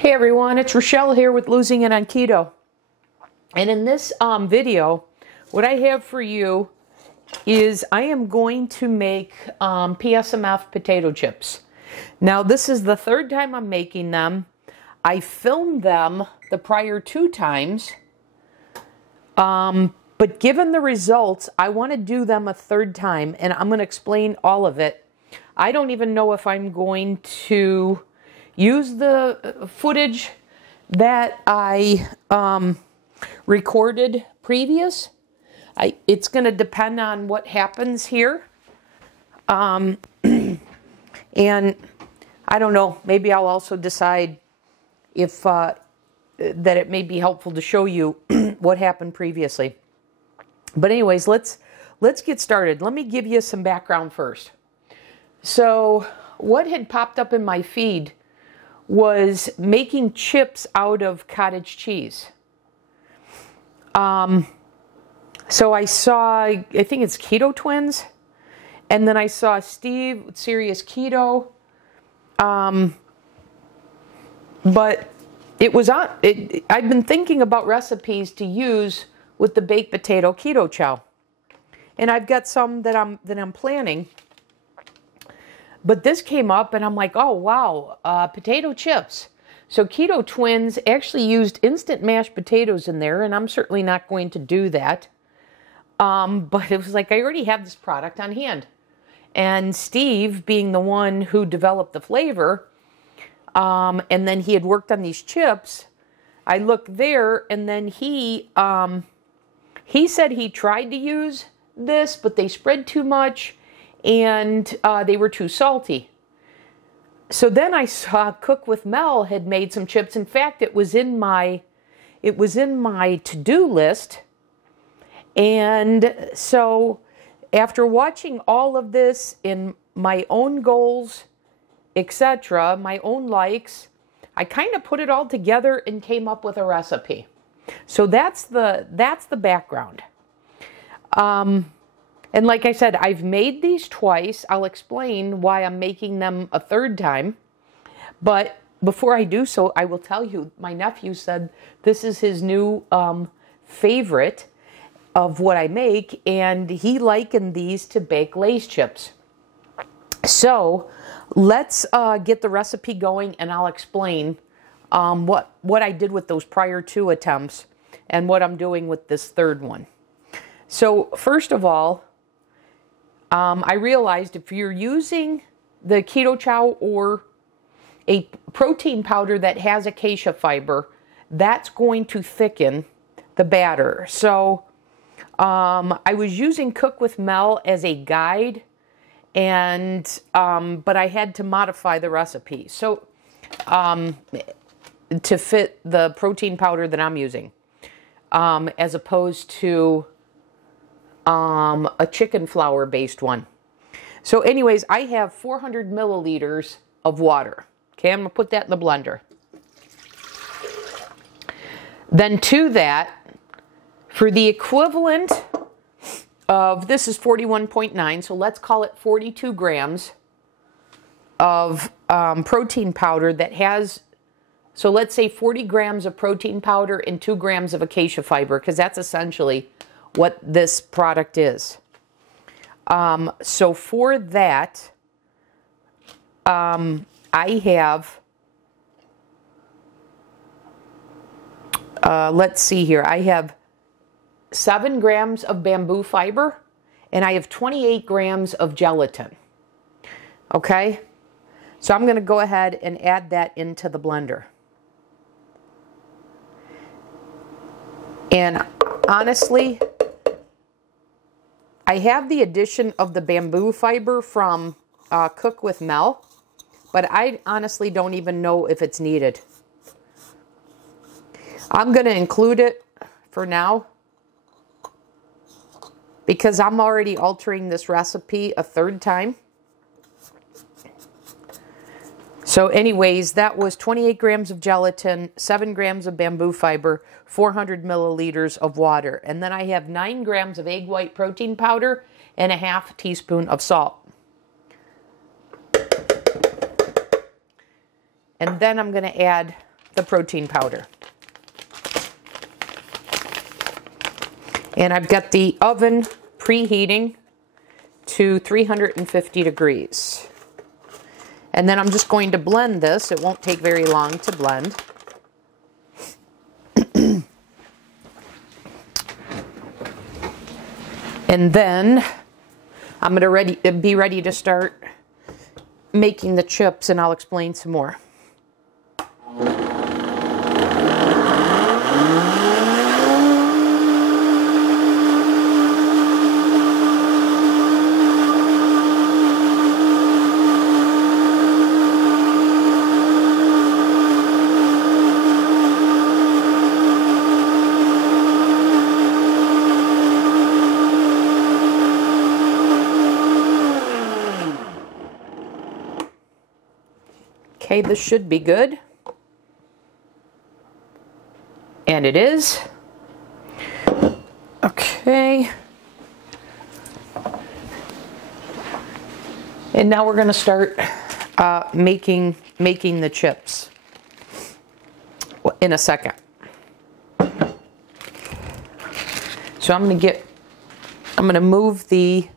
Hey everyone, it's Rochelle here with Losing It on Keto. And in this video, what I have for you is I am going to make PSMF potato chips. Now this is the third time I'm making them. I filmed them the prior 2 times, but given the results, I want to do them a third time, and I'm going to explain all of it. I don't even know if I'm going to use the footage that I recorded previous. It's going to depend on what happens here. And I don't know, maybe I'll also decide if that it may be helpful to show you what happened previously. But anyways, let's get started. Let me give you some background first. So what had popped up in my feed was making chips out of cottage cheese. So I saw, I think it's Keto Twins, and then I saw Steve with Serious Keto. But it was on. I've been thinking about recipes to use with the baked potato keto chow, and I've got some that I'm planning. But this came up and I'm like, oh wow, potato chips. So Keto Twins actually used instant mashed potatoes in there, and I'm certainly not going to do that. But it was like, I already have this product on hand. And Steve, being the one who developed the flavor, and then he had worked on these chips, I looked there, and then he said he tried to use this, but they spread too much, and they were too salty. So then I saw Cook with Mel had made some chips. In fact, it was in my to-do list. And so after watching all of this in my own goals, etc., my own likes, I kind of put it all together and came up with a recipe. So that's the background. And like I said, I've made these twice. I'll explain why I'm making them a third time. But before I do so, I will tell you, my nephew said this is his new favorite of what I make, and he likened these to baked Lay's chips. So let's get the recipe going, and I'll explain what I did with those prior 2 attempts and what I'm doing with this third one. So first of all, I realized if you're using the keto chow or a protein powder that has acacia fiber, that's going to thicken the batter. So I was using Cook with Mel as a guide, and but I had to modify the recipe so to fit the protein powder that I'm using, as opposed to a chicken flour based one. So anyways, I have 400 milliliters of water. Okay, I'm going to put that in the blender. Then to that, for the equivalent of, this is 41.9, so let's call it 42 grams of protein powder that has, so let's say 40 grams of protein powder and 2 grams of acacia fiber, because that's essentially what this product is. So for that, I have, let's see here, I have 7 grams of bamboo fiber, and I have 28 grams of gelatin. Okay? So I'm going to go ahead and add that into the blender. And honestly, I have the addition of the bamboo fiber from Cook with Mel, but I honestly don't even know if it's needed. I'm going to include it for now because I'm already altering this recipe a third time. So anyways, that was 28 grams of gelatin, 7 grams of bamboo fiber, 400 milliliters of water. And then I have 9 grams of egg white protein powder and a half teaspoon of salt. And then I'm going to add the protein powder. And I've got the oven preheating to 350 degrees. And then I'm just going to blend this. It won't take very long to blend. And then I'm going to be ready to start making the chips, and I'll explain some more. Okay, this should be good. And it is. Okay. And now we're going to start making the chips in a second. So I'm going to move the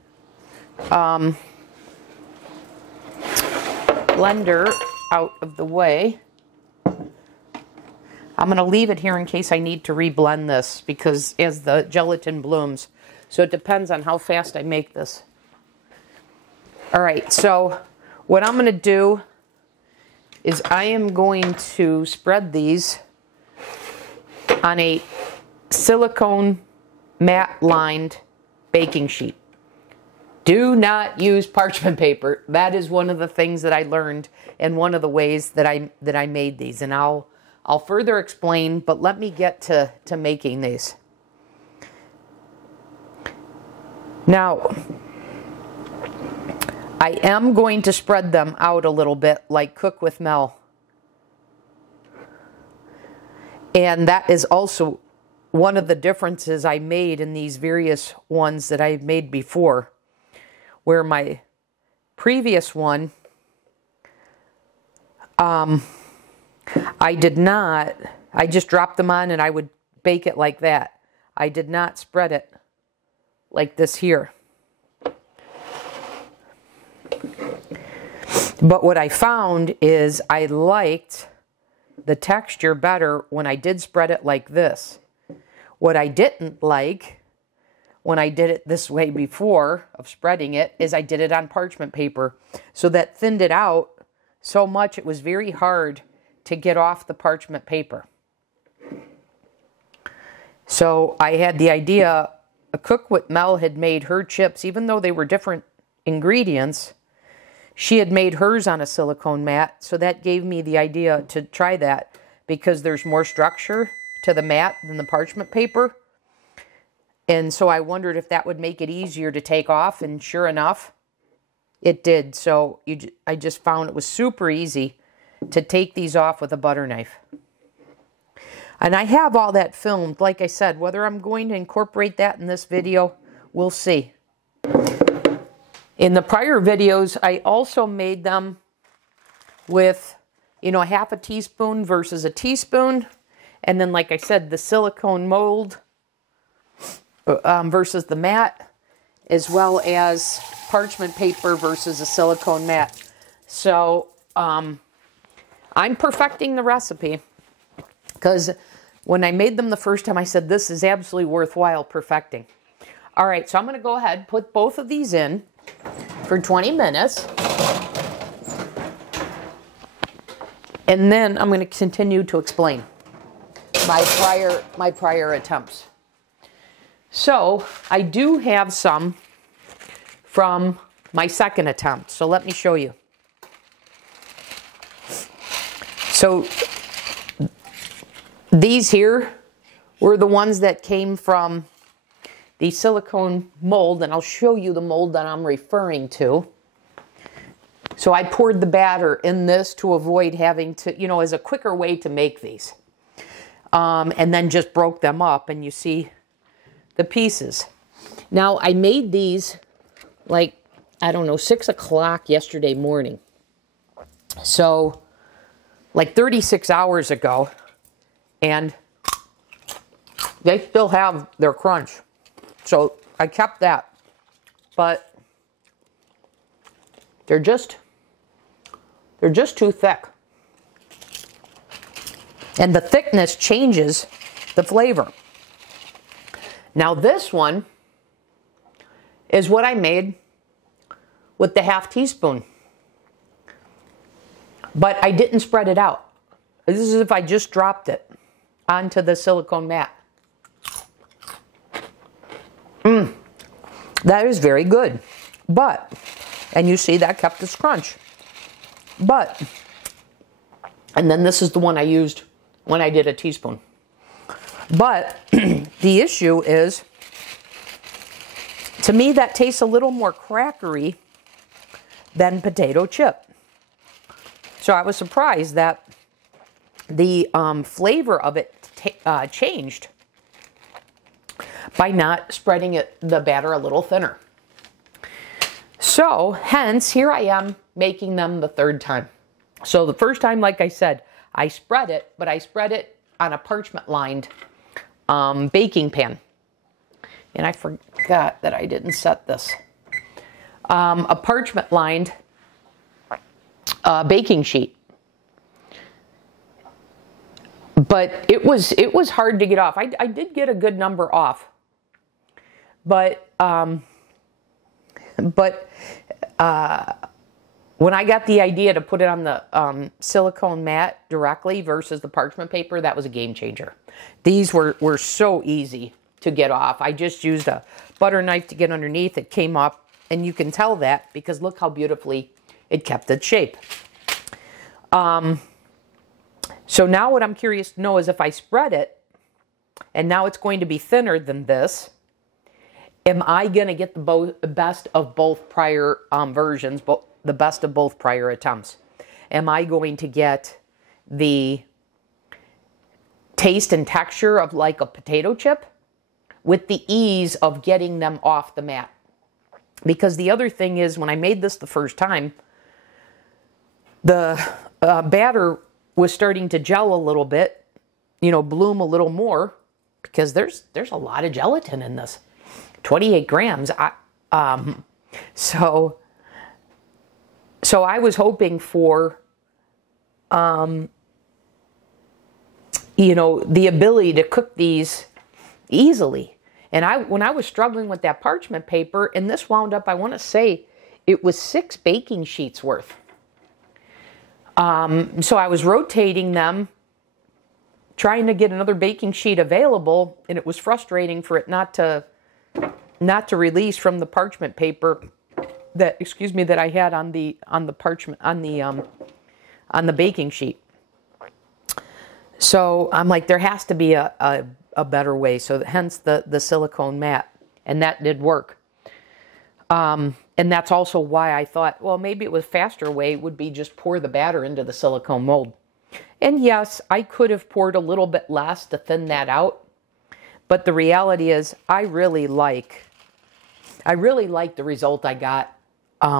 blender out of the way. I'm going to leave it here in case I need to reblend this, because as the gelatin blooms, so it depends on how fast I make this. All right, so what I'm going to do is I am going to spread these on a silicone matte lined baking sheet. Do not use parchment paper. That is one of the things that I learned, and one of the ways that I made these. And I'll further explain, but let me get to making these. Now, I am going to spread them out a little bit like Cook with Mel. And that is also one of the differences I made in these various ones that I've made before. Where my previous one, I just dropped them on and I would bake it like that. I did not spread it like this here. But what I found is I liked the texture better when I did spread it like this. What I didn't like when I did it this way before of spreading it is I did it on parchment paper. So that thinned it out so much it was very hard to get off the parchment paper. So I had the idea, a Cook with Mel had made her chips, even though they were different ingredients, she had made hers on a silicone mat. So that gave me the idea to try that, because there's more structure to the mat than the parchment paper. And so I wondered if that would make it easier to take off, and sure enough, it did. So I just found it was super easy to take these off with a butter knife. And I have all that filmed. Like I said, whether I'm going to incorporate that in this video, we'll see. In the prior videos, I also made them with, a half a teaspoon versus a teaspoon. And then, like I said, the silicone mold versus the mat, as well as parchment paper versus a silicone mat. So I'm perfecting the recipe, because when I made them the first time, I said this is absolutely worthwhile perfecting. All right, so I'm going to go ahead and put both of these in for 20 minutes. And then I'm going to continue to explain my prior attempts. So I do have some from my second attempt. So let me show you. So these here were the ones that came from the silicone mold, and I'll show you the mold that I'm referring to. So I poured the batter in this to avoid having to, as a quicker way to make these. And then just broke them up, and you see the pieces. Now, I made these like, 6 o'clock yesterday morning. So like 36 hours ago, and they still have their crunch. So I kept that, but they're just too thick. And the thickness changes the flavor. Now this one is what I made with the half teaspoon. But I didn't spread it out. This is if I just dropped it onto the silicone mat. That is very good. But, and you see that kept its crunch. But, and then this is the one I used when I did a teaspoon. But the issue is, to me that tastes a little more crackery than potato chip. So I was surprised that the flavor of it changed by not spreading the batter a little thinner. So hence, here I am making them the third time. So the first time, like I said, I spread it, but I spread it on a parchment-lined baking pan. And I forgot that I didn't set this. A parchment-lined baking sheet. But it was hard to get off. I did get a good number off. But when I got the idea to put it on the silicone mat directly versus the parchment paper, that was a game changer. These were so easy to get off. I just used a butter knife to get underneath. It came up, and you can tell that because look how beautifully it kept its shape. So now what I'm curious to know is if I spread it, and now it's going to be thinner than this, am I going to get the best of both prior versions, the best of both prior attempts? Am I going to get the taste and texture of like a potato chip with the ease of getting them off the mat? Because the other thing is, when I made this the first time, the batter was starting to gel a little bit, bloom a little more, because there's a lot of gelatin in this. 28 grams. So I was hoping for, the ability to cook these easily. And when I was struggling with that parchment paper, and this wound up, I want to say, it was 6 baking sheets worth. So I was rotating them, trying to get another baking sheet available, and it was frustrating for it not to release from the parchment paper that I had on the parchment on the baking sheet. So I'm like, there has to be a better way. So hence the silicone mat, and that did work. And that's also why I thought, well, maybe it was a faster way would be just pour the batter into the silicone mold. And yes, I could have poured a little bit less to thin that out. But the reality is, I really like the result I got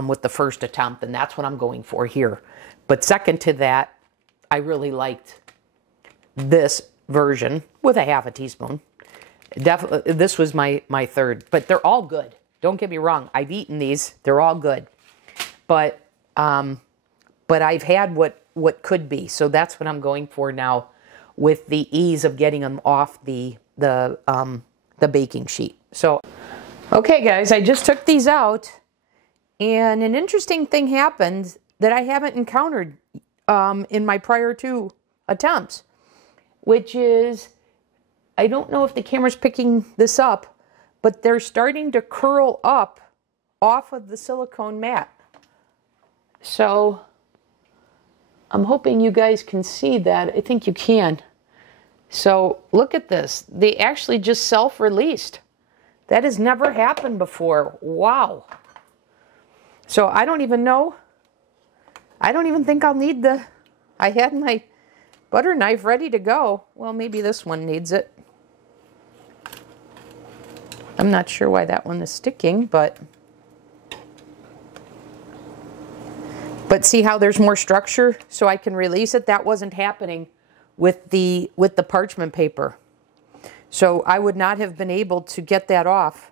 with the first attempt, and that's what I'm going for here. But second to that, I really liked this version with a half a teaspoon. Definitely, this was my third, but they're all good. Don't get me wrong. I've eaten these. They're all good. But I've had what could be. So that's what I'm going for now with the ease of getting them off the baking sheet. So, okay guys, I just took these out, and an interesting thing happened that I haven't encountered in my prior 2 attempts, which is, I don't know if the camera's picking this up, but they're starting to curl up off of the silicone mat. So I'm hoping you guys can see that. I think you can. So look at this. They actually just self-released. That has never happened before. Wow. So I don't even know. I don't even think I'll need I had my butter knife ready to go. Well, maybe this one needs it. I'm not sure why that one is sticking, but But see how there's more structure so I can release it? That wasn't happening with the parchment paper. So I would not have been able to get that off.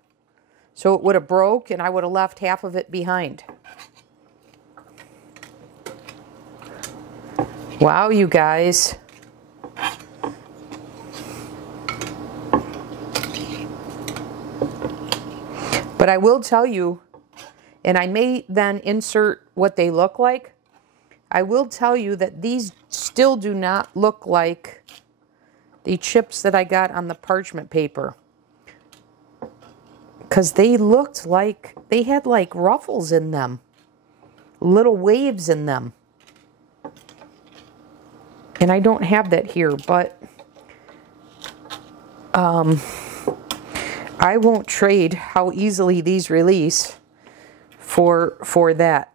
So it would have broke and I would have left half of it behind. Wow, you guys. But I will tell you, and I may then insert what they look like. I will tell you that these still do not look like the chips that I got on the parchment paper. Because they looked like, they had like ruffles in them. Little waves in them. And I don't have that here, but I won't trade how easily these release for that.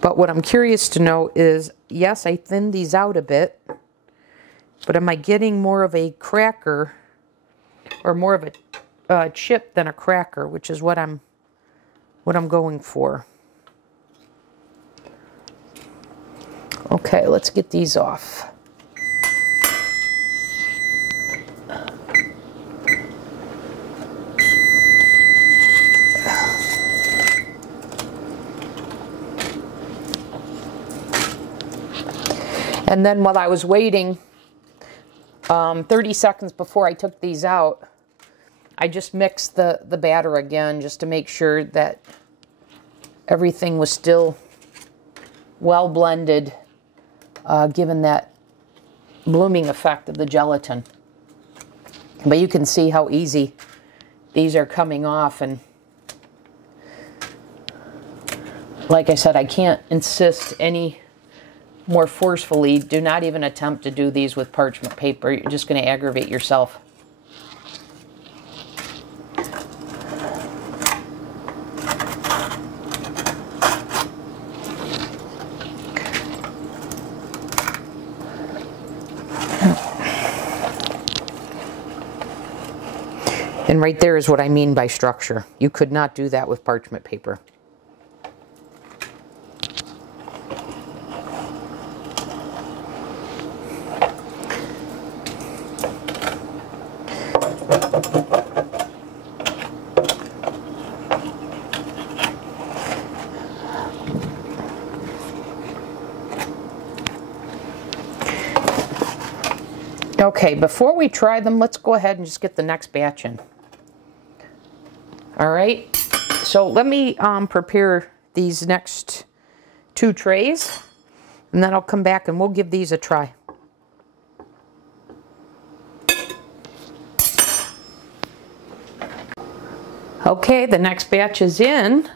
But what I'm curious to know is, yes, I thinned these out a bit, but am I getting more of a cracker or more of a chip than a cracker, which is what I'm going for. Okay, let's get these off. And then while I was waiting, 30 seconds before I took these out, I just mixed the batter again just to make sure that everything was still well blended, given that blooming effect of the gelatin. But you can see how easy these are coming off, and like I said, I can't insist any more forcefully. Do not even attempt to do these with parchment paper. You're just going to aggravate yourself. And right there is what I mean by structure. You could not do that with parchment paper. Okay, before we try them, let's go ahead and just get the next batch in. All right, so let me prepare these next 2 trays, and then I'll come back and we'll give these a try. Okay, the next batch is in,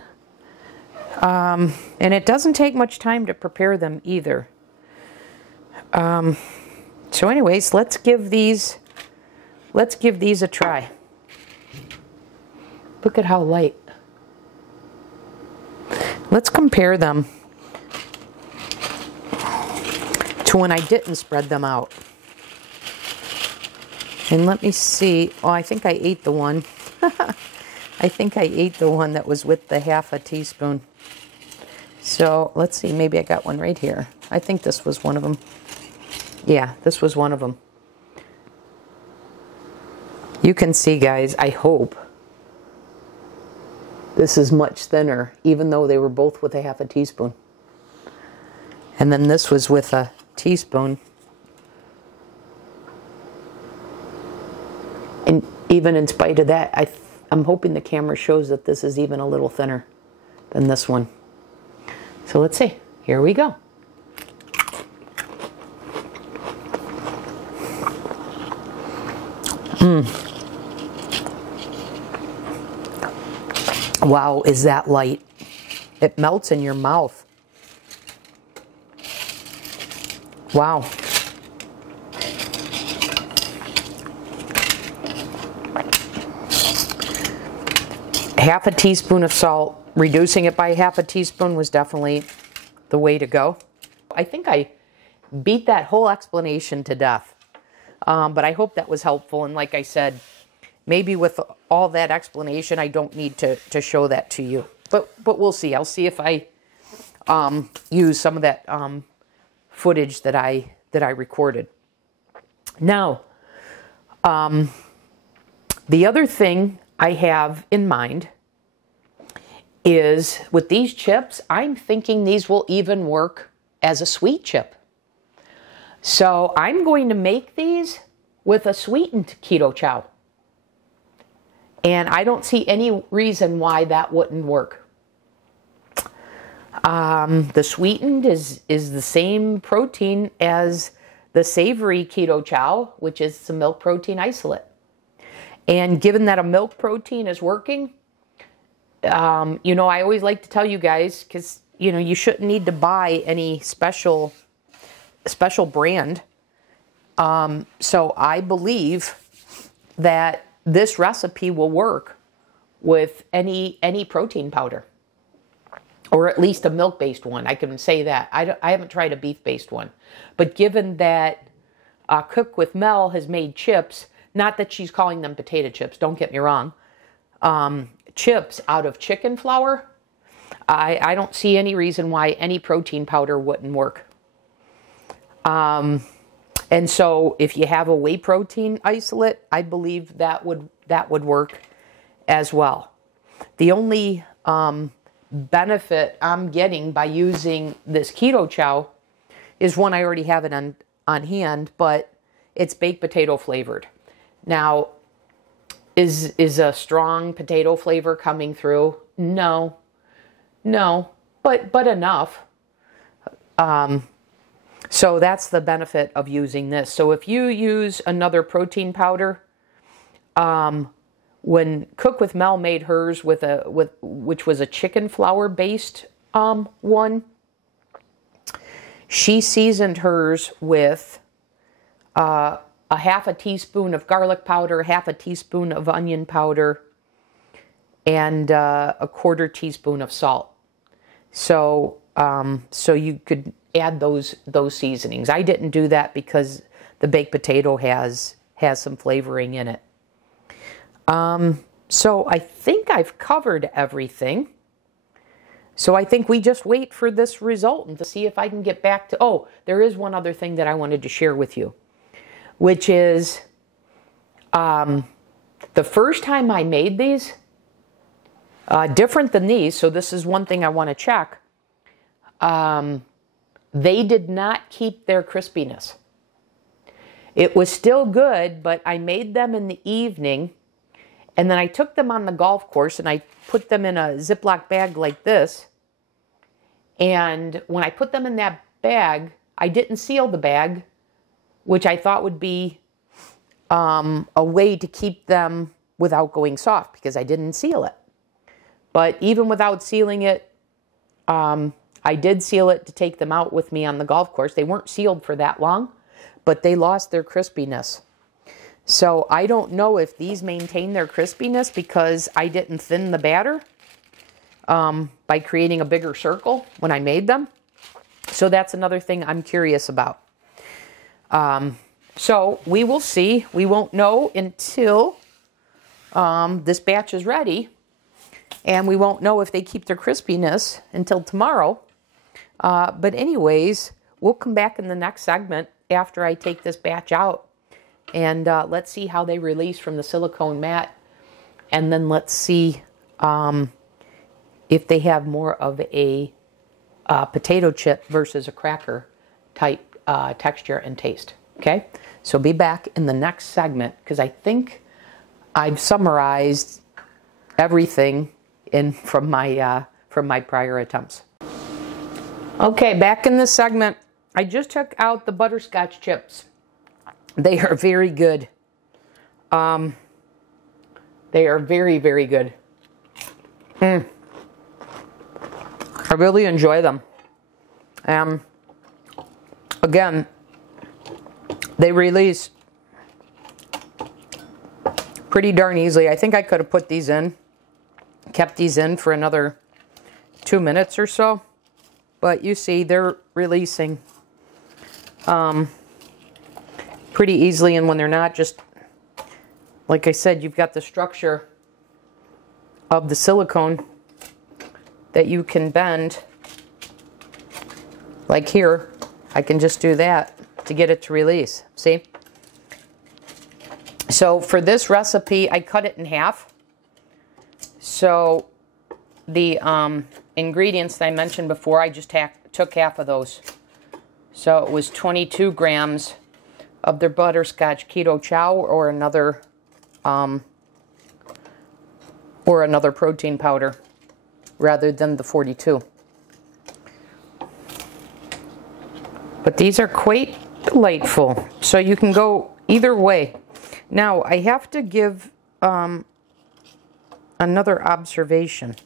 and it doesn't take much time to prepare them either. So anyways, let's give these a try. Look at how light. Let's compare them to when I didn't spread them out. And let me see. Oh, I think I ate the one. I think I ate the one that was with the half a teaspoon. So let's see. Maybe I got one right here. I think this was one of them. Yeah, this was one of them. You can see, guys, I hope this is much thinner, even though they were both with a half a teaspoon. And then this was with a teaspoon. And even in spite of that, I'm hoping the camera shows that this is even a little thinner than this one. So let's see. Here we go. Wow, is that light? It melts in your mouth. Wow. Half a teaspoon of salt. Reducing it by half a teaspoon was definitely the way to go. I think I beat that whole explanation to death. But I hope that was helpful. And like I said, maybe with all that explanation, I don't need to show that to you. but we'll see. I'll see if I use some of that footage that I recorded. Now, the other thing I have in mind is with these chips, I'm thinking these will even work as a sweet chip. So I'm going to make these with a sweetened keto chow. And I don't see any reason why that wouldn't work. The sweetened is the same protein as the savory keto chow, which is the milk protein isolate. And given that a milk protein is working, you know, I always like to tell you guys, because, you know, you shouldn't need to buy any special brand. So I believe that this recipe will work with any protein powder, or at least a milk-based one. I can say that. I haven't tried a beef-based one. But given that Cook with Mel has made chips, not that she's calling them potato chips, don't get me wrong, chips out of chicken flour, I don't see any reason why any protein powder wouldn't work. And so if you have a whey protein isolate, I believe that would work as well. The only benefit I'm getting by using this keto chow is one, I already have it on hand, but it's baked potato flavored. Now, is a strong potato flavor coming through? No, but enough. So that's the benefit of using this. So if you use another protein powder, when Cook with Mel made hers which was a chicken flour based one, she seasoned hers with a half a teaspoon of garlic powder, half a teaspoon of onion powder, and a quarter teaspoon of salt. So you could add those seasonings. I didn't do that because the baked potato has some flavoring in it. So I think I've covered everything. So I think we just wait for this result and to see if I can get back to, oh, there is one other thing that I wanted to share with you, which is the first time I made these, different than these, so this is one thing I want to check, they did not keep their crispiness. It was still good, but I made them in the evening, and then I took them on the golf course and I put them in a Ziploc bag like this. And when I put them in that bag, I didn't seal the bag, which I thought would be a way to keep them without going soft, because I didn't seal it. But even without sealing it, I did seal it to take them out with me on the golf course. They weren't sealed for that long, but they lost their crispiness. So I don't know if these maintain their crispiness because I didn't thin the batter by creating a bigger circle when I made them. So that's another thing I'm curious about. So we will see. We won't know until this batch is ready. And we won't know if they keep their crispiness until tomorrow. But anyways, we'll come back in the next segment after I take this batch out. And let's see how they release from the silicone mat. And then let's see if they have more of a potato chip versus a cracker type texture and taste. Okay? So be back in the next segment, because I think I've summarized everything from my prior attempts. Okay, back in this segment, I just took out the butterscotch chips. They are very good. They are very, very good. I really enjoy them. Again, they release pretty darn easily. I think I could have put these in, kept these in for another 2 minutes or so. But you see, they're releasing pretty easily. And when they're not, just like I said, you've got the structure of the silicone that you can bend. Like here, I can just do that to get it to release. See? So for this recipe, I cut it in half. So the ingredients that I mentioned before, I just took half of those. So it was 22 grams of their butterscotch keto chow, or another protein powder, rather than the 42. But these are quite delightful, so you can go either way. Now I have to give another observation,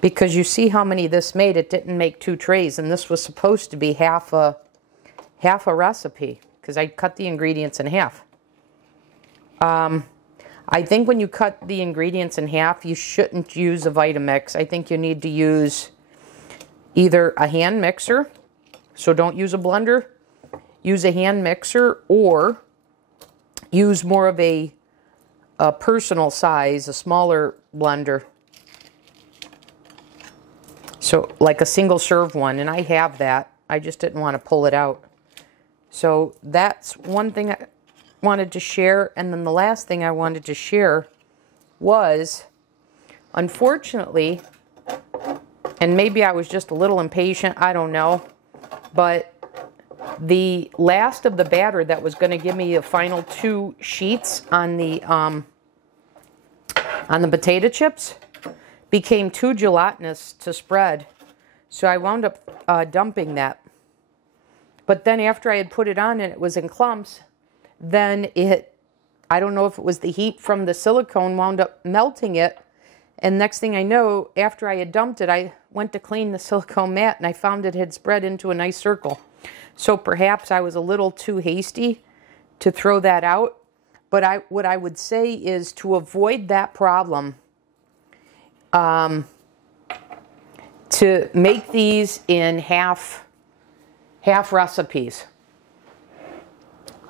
because you see how many this made. It didn't make 2 trays, and this was supposed to be half a recipe, because I cut the ingredients in half. I think when you cut the ingredients in half, you shouldn't use a Vitamix. I think you need to use either a hand mixer, so don't use a blender. Use a hand mixer, or use more of a personal size, a smaller blender. So like a single serve one, and I have that. I just didn't want to pull it out. So that's one thing I wanted to share. And then the last thing I wanted to share was, unfortunately, and maybe I was just a little impatient, I don't know, but the last of the batter that was going to give me the final 2 sheets on the potato chips became too gelatinous to spread. So I wound up dumping that. But then after I had put it on and it was in clumps, then I don't know if it was the heat from the silicone, wound up melting it. And next thing I know, after I had dumped it, I went to clean the silicone mat and I found it had spread into a nice circle. So perhaps I was a little too hasty to throw that out. But what I would say is, to avoid that problem, to make these in half recipes.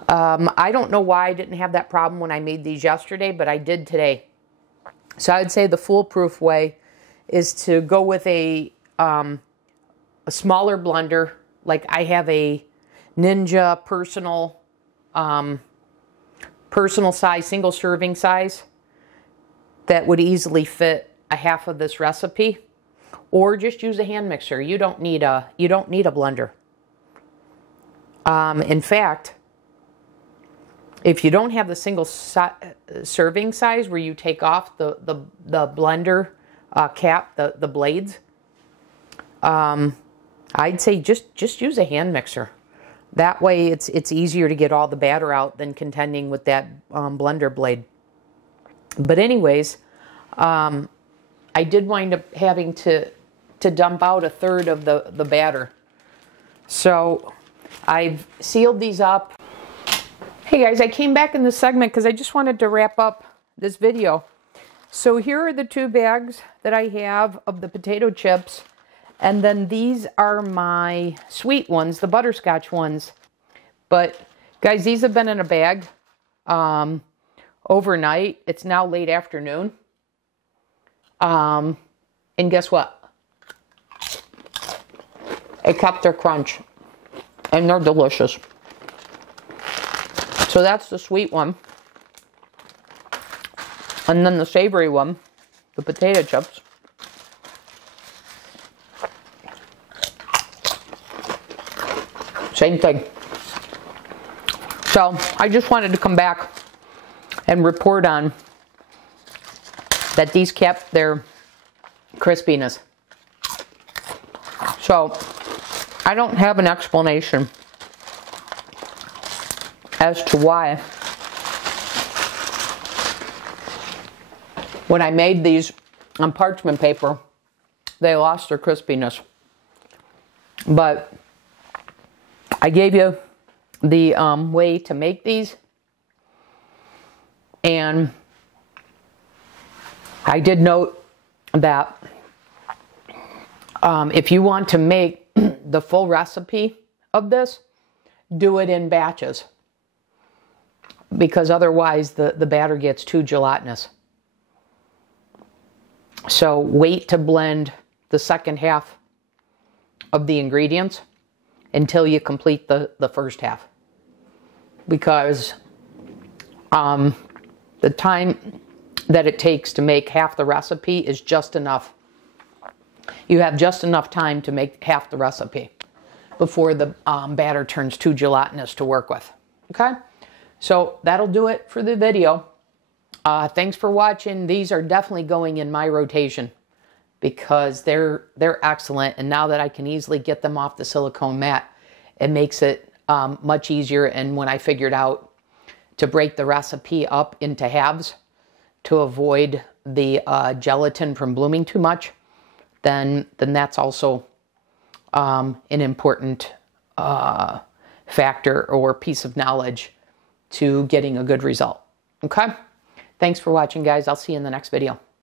I don't know why I didn't have that problem when I made these yesterday, but I did today. So I would say the foolproof way is to go with a smaller blender. Like I have a Ninja personal size, single serving size, that would easily fit a half of this recipe. Or just use a hand mixer. You don't need a blender. In fact, if you don't have the single serving size where you take off the blender cap, the blades, I'd say just use a hand mixer. That way it's easier to get all the batter out than contending with that blender blade. But anyways, I did wind up having to dump out 1/3 of the batter. So I've sealed these up. Hey guys, I came back in this segment because I just wanted to wrap up this video. So here are the 2 bags that I have of the potato chips. And then these are my sweet ones, the butterscotch ones. But guys, these have been in a bag overnight. It's now late afternoon. And guess what? It kept their crunch. And they're delicious. So that's the sweet one. And then the savory one, the potato chips. Same thing. So I just wanted to come back and report on that these kept their crispiness. So I don't have an explanation as to why when I made these on parchment paper, they lost their crispiness. But I gave you the way to make these, and I did note that if you want to make the full recipe of this, do it in batches, because otherwise the batter gets too gelatinous. So wait to blend the second half of the ingredients until you complete the first half. Because the time that it takes to make half the recipe is just enough. You have just enough time to make half the recipe before the batter turns too gelatinous to work with. Okay? So that'll do it for the video. Thanks for watching. These are definitely going in my rotation because they're excellent. And now that I can easily get them off the silicone mat, it makes it much easier. And when I figured out to break the recipe up into halves to avoid the gelatin from blooming too much, then that's also an important factor or piece of knowledge to getting a good result. Okay? Thanks for watching, guys. I'll see you in the next video.